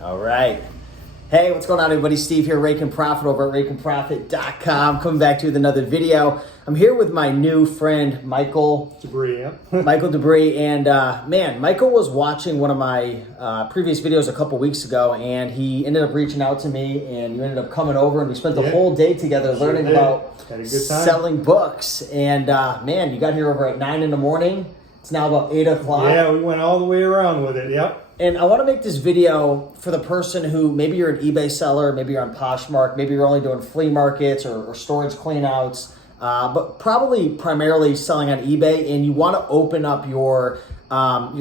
All right. Hey, what's going on, everybody? Steve here, Rake and Profit over at rakeandprofit.com. Coming back to you with another video. I'm here with my new friend, Michael Debris, yeah. Michael Debris. And man, Michael was watching one of my previous videos a couple weeks ago, and he ended up reaching out to me, and you ended up coming over, and we spent the whole day together learning about selling books. And man, you got here over at 9 in the morning. It's now about 8 o'clock. Yeah, we went all the way around with it, yep. And I want to make this video for the person who, maybe you're an eBay seller, maybe you're on Poshmark, maybe you're only doing flea markets or storage cleanouts, but probably primarily selling on eBay, and you want to open up your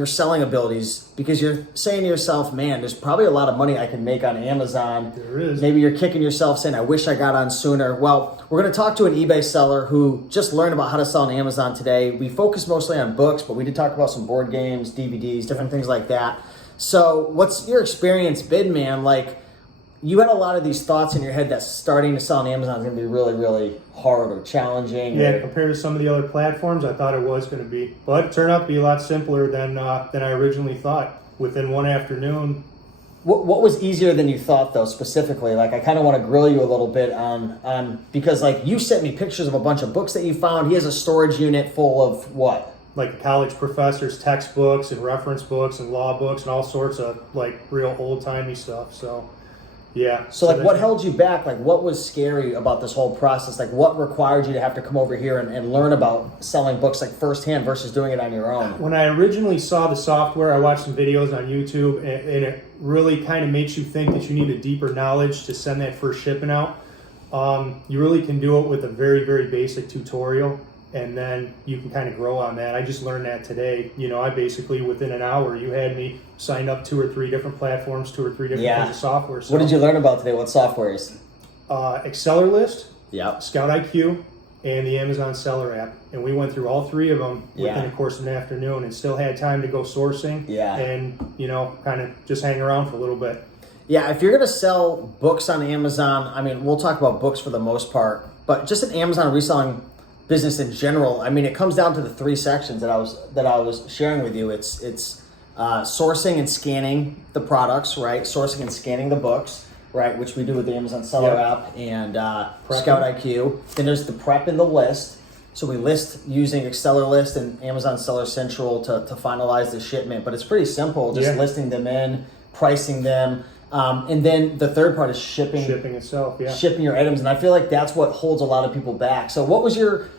selling abilities because you're saying to yourself, man, there's probably a lot of money I can make on Amazon. There is. Maybe you're kicking yourself saying, I wish I got on sooner. Well, we're going to talk to an eBay seller who just learned about how to sell on Amazon today. We focus mostly on books, but we did talk about some board games, DVDs, different things like that. So what's your experience been, man? Like, you had a lot of these thoughts in your head that starting to sell on Amazon is going to be really, really hard or challenging. Yeah, compared to some of the other platforms, I thought it was going to be. But it turned out to be a lot simpler than I originally thought. Within one afternoon. What was easier than you thought, though, specifically? Like, I kind of want to grill you a little bit on because, like, you sent me pictures of a bunch of books that you found. He has a storage unit full of what? Like college professors' textbooks and reference books and law books and all sorts of, like, real old-timey stuff. So, yeah. So like, what held you back? Like, what was scary about this whole process? Like, what required you to have to come over here and learn about selling books, like, firsthand versus doing it on your own? When I originally saw the software, I watched some videos on YouTube, and it really kind of makes you think that you need a deeper knowledge to send that first shipment out. You really can do it with a very, very basic tutorial, and then you can kind of grow on that. I just learned that today. You know, I basically, within an hour, you had me signed up 2 or 3 different platforms, 2 or 3 different kinds of software. So, what did you learn about today? What software is? Accelerlist, yep. Scout IQ, and the Amazon Seller app. And we went through all 3 of them within the course of an afternoon and still had time to go sourcing and, you know, kind of just hang around for a little bit. Yeah, if you're going to sell books on Amazon, I mean, we'll talk about books for the most part, but just an Amazon reselling business in general, I mean, it comes down to the 3 sections that I was sharing with you. It's sourcing and scanning the products, right? Sourcing and scanning the books, right? Which we do with the Amazon Seller app and Scout IQ. Then there's the prep and the list. So we list using AccelerList and Amazon Seller Central to finalize the shipment. But it's pretty simple, just listing them in, pricing them. And then the third part is shipping. Shipping itself, Shipping your items. And I feel like that's what holds a lot of people back. So what was your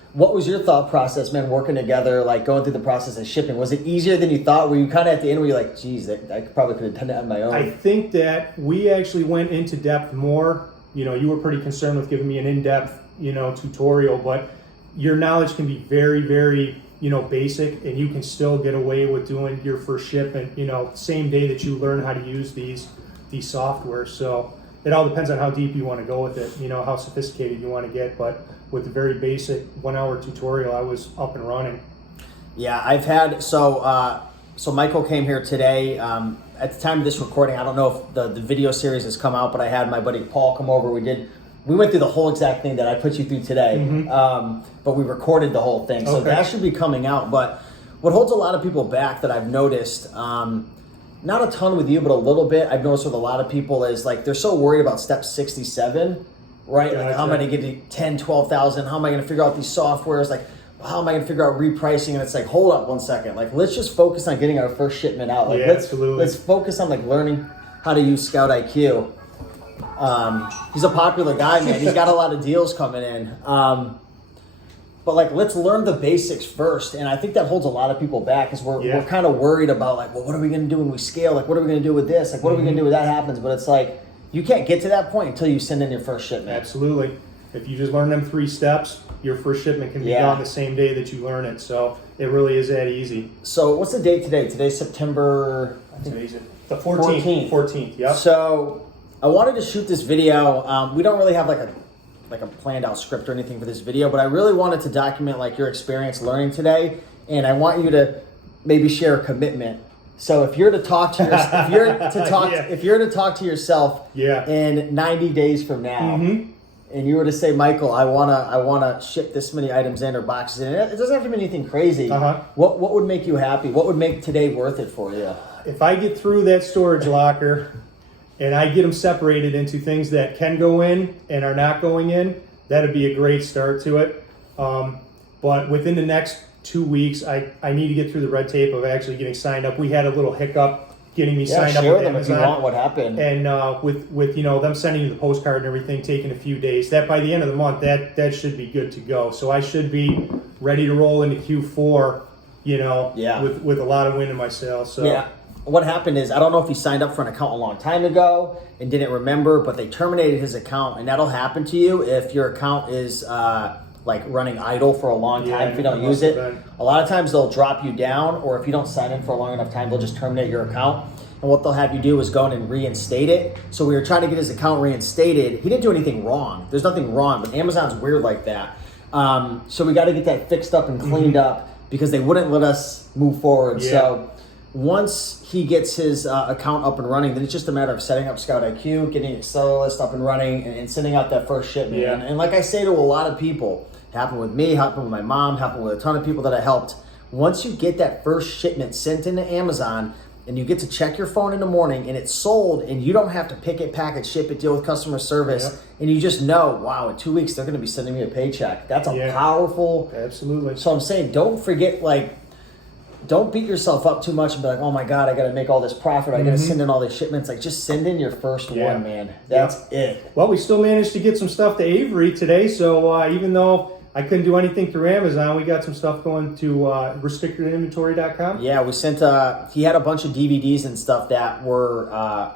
thought process, man, working together, like going through the process of shipping? Was it easier than you thought? Were you kind of at the end where you're like, geez, I probably could have done that on my own? I think that we actually went into depth more. You know, you were pretty concerned with giving me an in-depth, you know, tutorial, but your knowledge can be very, very, you know, basic, and you can still get away with doing your first shipment, you know, same day that you learn how to use these software. So it all depends on how deep you want to go with it, you know, how sophisticated you want to get. But with the very basic 1-hour tutorial, I was up and running. Yeah, I've had, so Michael came here today. At the time of this recording, I don't know if the video series has come out, but I had my buddy Paul come over. We went through the whole exact thing that I put you through today, but we recorded the whole thing. So that should be coming out. But what holds a lot of people back that I've noticed, not a ton with you, but a little bit, I've noticed with a lot of people is like, they're so worried about step 67, right? Like, how am I going to get to 10, 12,000? How am I going to figure out these softwares? Like, how am I going to figure out repricing? And it's like, hold up one second. Like, let's just focus on getting our first shipment out. Like, let's focus on like learning how to use Scout IQ. He's a popular guy, man. He's got a lot of deals coming in. But like, let's learn the basics first. And I think that holds a lot of people back because we're kind of worried about like, well, what are we going to do when we scale? Like, what are we going to do with this? Like, what are we going to do when that happens? But it's like, you can't get to that point until you send in your first shipment. Absolutely. If you just learn them 3 steps, your first shipment can be done the same day that you learn it. So it really is that easy. So what's the date today? Today's September, I think, the 14th. 14th, yep. So I wanted to shoot this video. We don't really have like a planned out script or anything for this video, but I really wanted to document like your experience learning today, and I want you to maybe share a commitment. So if you're to talk to if you're to talk to yourself in 90 days from now, and you were to say, Michael, I wanna ship this many items in or boxes in, it doesn't have to be anything crazy. What would make you happy? What would make today worth it for you? If I get through that storage locker and I get them separated into things that can go in and are not going in, that'd be a great start to it. But within the next 2 weeks, I need to get through the red tape of actually getting signed up. We had a little hiccup getting me signed up with them Amazon. if you want what happened. And with them sending you the postcard and everything taking a few days, that by the end of the month, that should be good to go. So I should be ready to roll into Q4, with a lot of wind in my sails. So. Yeah. What happened is, I don't know if he signed up for an account a long time ago and didn't remember, but they terminated his account, and that'll happen to you if your account is running idle for a long time if you don't use it. A lot of times they'll drop you down, or if you don't sign in for a long enough time, they'll just terminate your account. And what they'll have you do is go in and reinstate it. So we were trying to get his account reinstated. He didn't do anything wrong. There's nothing wrong, but Amazon's weird like that. So we got to get that fixed up and cleaned up because they wouldn't let us move forward. Yeah. So once he gets his account up and running, then it's just a matter of setting up Scout IQ, getting Excel list up and running, and sending out that first shipment. Yeah. And like I say to a lot of people, happened with me, happened with my mom, happened with a ton of people that I helped. Once you get that first shipment sent into Amazon and you get to check your phone in the morning and it's sold and you don't have to pick it, pack it, ship it, deal with customer service, and you just know, wow, in 2 weeks they're going to be sending me a paycheck. That's a powerful. Absolutely. So I'm saying, don't forget, don't beat yourself up too much and be like, oh my God, I got to make all this profit. I got to send in all these shipments. Just send in your first one, man. That's it. Well, we still managed to get some stuff to Avery today. So even though I couldn't do anything through Amazon, we got some stuff going to restrictedinventory.com. Yeah, we sent, he had a bunch of DVDs and stuff that were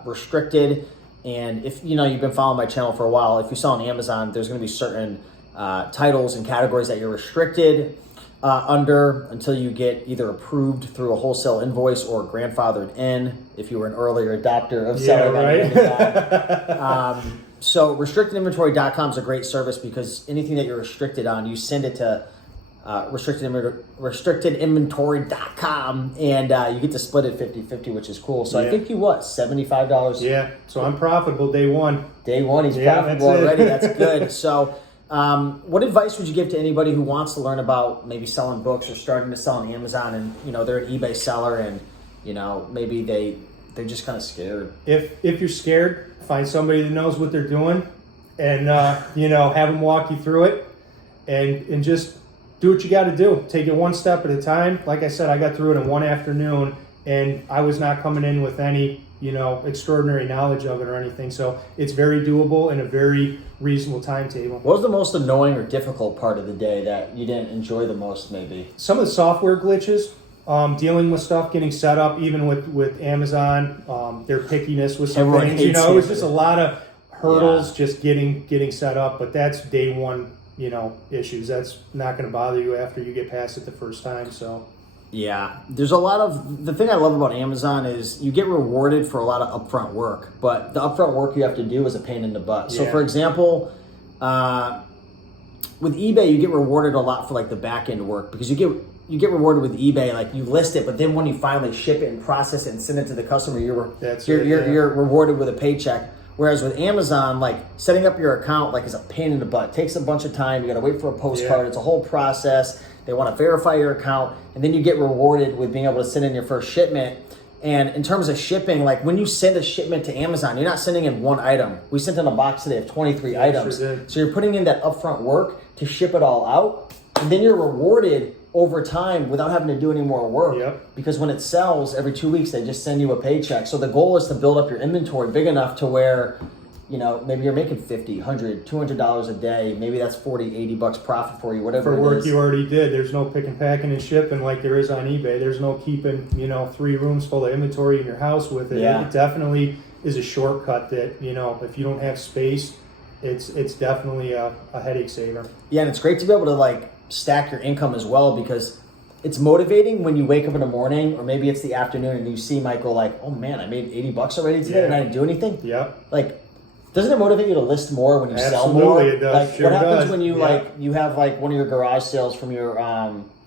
restricted. And if, you've been following my channel for a while, if you saw on Amazon, there's going to be certain titles and categories that you're restricted under until you get either approved through a wholesale invoice or grandfathered in if you were an earlier adopter of selling on Amazon. So restrictedinventory.com is a great service because anything that you're restricted on, you send it to restrictedinventory.com and you get to split it 50-50, which is cool. So I think you $75. Yeah, so I'm profitable day one. Day one, he's profitable already. That's good. So what advice would you give to anybody who wants to learn about maybe selling books or starting to sell on Amazon and, they're an eBay seller and, maybe they're just kind of scared? If you're scared, find somebody that knows what they're doing and, have them walk you through it and just do what you got to do. Take it one step at a time. Like I said, I got through it in one afternoon and I was not coming in with any, extraordinary knowledge of it or anything. So it's very doable and a very reasonable timetable. What was the most annoying or difficult part of the day that you didn't enjoy the most maybe? Some of the software glitches. Dealing with stuff, getting set up, even with Amazon, their pickiness with some things. It was just a lot of hurdles just getting set up. But that's day one, issues. That's not going to bother you after you get past it the first time. So. Yeah, there's a lot of, the thing I love about Amazon is you get rewarded for a lot of upfront work, but the upfront work you have to do is a pain in the butt. So for example, with eBay, you get rewarded a lot for the back end work because you get rewarded with eBay, you list it, but then when you finally ship it and process it and send it to the customer, you're rewarded with a paycheck. Whereas with Amazon, setting up your account is a pain in the butt. It takes a bunch of time. You got to wait for a postcard. It's a whole process. They want to verify your account, and then you get rewarded with being able to send in your first shipment. And in terms of shipping, when you send a shipment to Amazon, you're not sending in one item. We sent in a box today of 23 items. Sure did. So you're putting in that upfront work to ship it all out, and then you're rewarded over time without having to do any more work. Because when it sells every 2 weeks, they just send you a paycheck. So the goal is to build up your inventory big enough to where, maybe you're making $50, $100, $200 a day. Maybe that's $40, $80 profit for you, whatever it is. For work you already did. There's no pick and packing and shipping like there is on eBay. There's no keeping, 3 rooms full of inventory in your house with it. It definitely is a shortcut that, if you don't have space, it's definitely a headache saver. Yeah, and it's great to be able to stack your income as well because it's motivating when you wake up in the morning or maybe it's the afternoon and you see Michael oh man, I made $80 already today and I didn't do anything. Doesn't it motivate you to list more when you sell more? Absolutely, it does. What happens when you you have one of your garage sales from your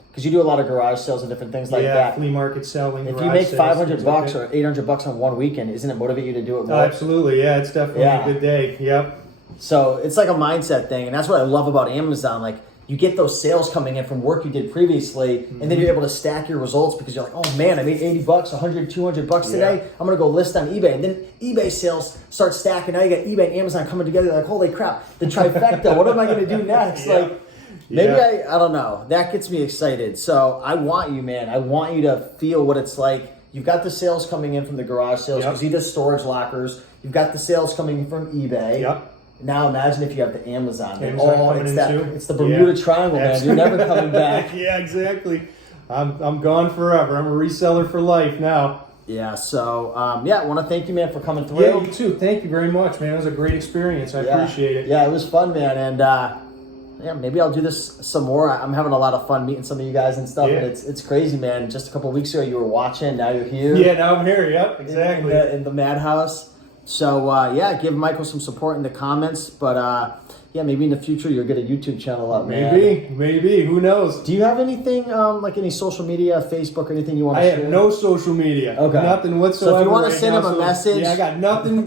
because you do a lot of garage sales and different things like that. Flea market selling. If you make $500 or $800 on one weekend, isn't it motivate you to do it more? Absolutely, it's definitely a good day. Yep. So it's a mindset thing, and that's what I love about Amazon. you get those sales coming in from work you did previously, and then you're able to stack your results because you're like, oh man, I made $80, $100, $200 today. I'm gonna go list on eBay, and then eBay sales start stacking. Now you got eBay and Amazon coming together. Like, holy crap, the trifecta. What am I gonna do next? Like, maybe I don't know. That gets me excited. So I want you, man. I want you to feel what it's like. You've got the sales coming in from the garage sales because he does storage lockers. You've got the sales coming in from eBay. Yep. Now imagine if you have the Amazon. It's the Yeah. Bermuda Triangle, man. You're never coming back. Yeah, exactly. I'm gone forever. I'm a reseller for life now. Yeah, so, I want to thank you, man, for coming through. Yeah, you too. Thank you very much, man. It was a great experience. I appreciate it. Yeah, it was fun, man. And, maybe I'll do this some more. I'm having a lot of fun meeting some of you guys and stuff. Yeah. And it's crazy, man. Just a couple of weeks ago, you were watching. Now you're here. Yeah, now I'm here. Yep, exactly. In the madhouse. So, give Michael some support in the comments. But, maybe in the future you'll get a YouTube channel up, man. Maybe. Who knows? Do you have anything, like any social media, Facebook, or anything you want to share? I have no social media. Okay. Nothing whatsoever. So if you want to right send now, him a message. Yeah, I got nothing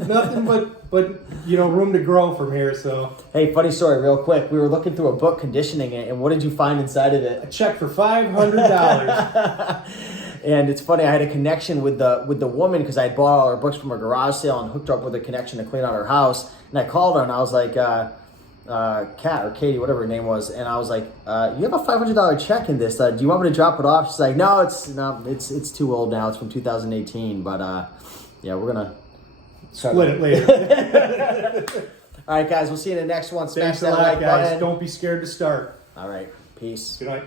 but room to grow from here, so. Hey, funny story, real quick. We were looking through a book, conditioning it, and what did you find inside of it? A check for $500. And it's funny, I had a connection with the woman because I had bought all her books from her garage sale and hooked her up with a connection to clean out her house. And I called her and I was like, Kat or Katie, whatever her name was, and I was like, you have a $500 check in this. Do you want me to drop it off? She's like, no, it's too old now. It's from 2018. But we're gonna split it later. All right, guys, we'll see you in the next one. Smash Thanks that a lot, like guys. button. Don't be scared to start. All right, peace. Good night.